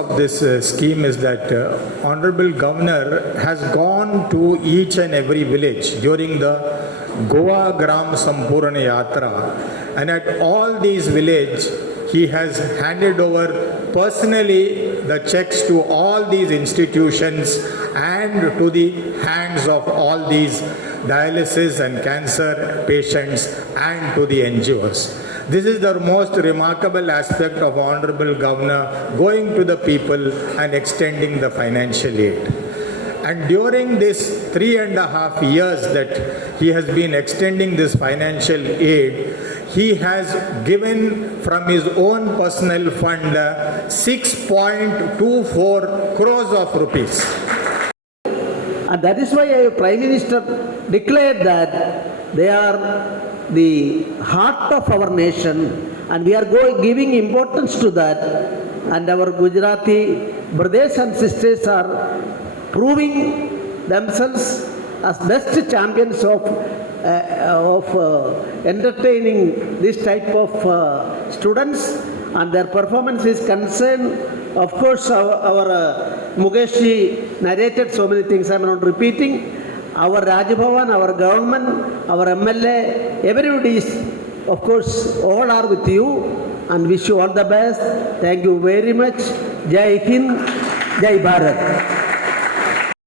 Of this scheme is that Honorable Governor has gone to each and every village during the Goa Gram Sampurna Yatra, and at all these villages he has handed over personally the checks to all these institutions and to the hands of all these dialysis and cancer patients and to the NGOs. This is the most remarkable aspect of Honorable Governor going to the people and extending the financial aid. And during this 3.5 years that he has been extending this financial aid, he has given from his own personal fund 6.24 crores of rupees. And that is why our Prime Minister declared that they are the heart of our nation, and we are giving importance to that, and our Gujarati brothers and sisters are proving themselves as best champions of entertaining this type of students, and their performance is concerned. Of course, our Mukeshji narrated so many things, I am not repeating. Our Rajbhavan, our government, our MLA, everybody is, of course, all are with you, and wish you all the best. Thank you very much. Jai Hind, Jai Bharat.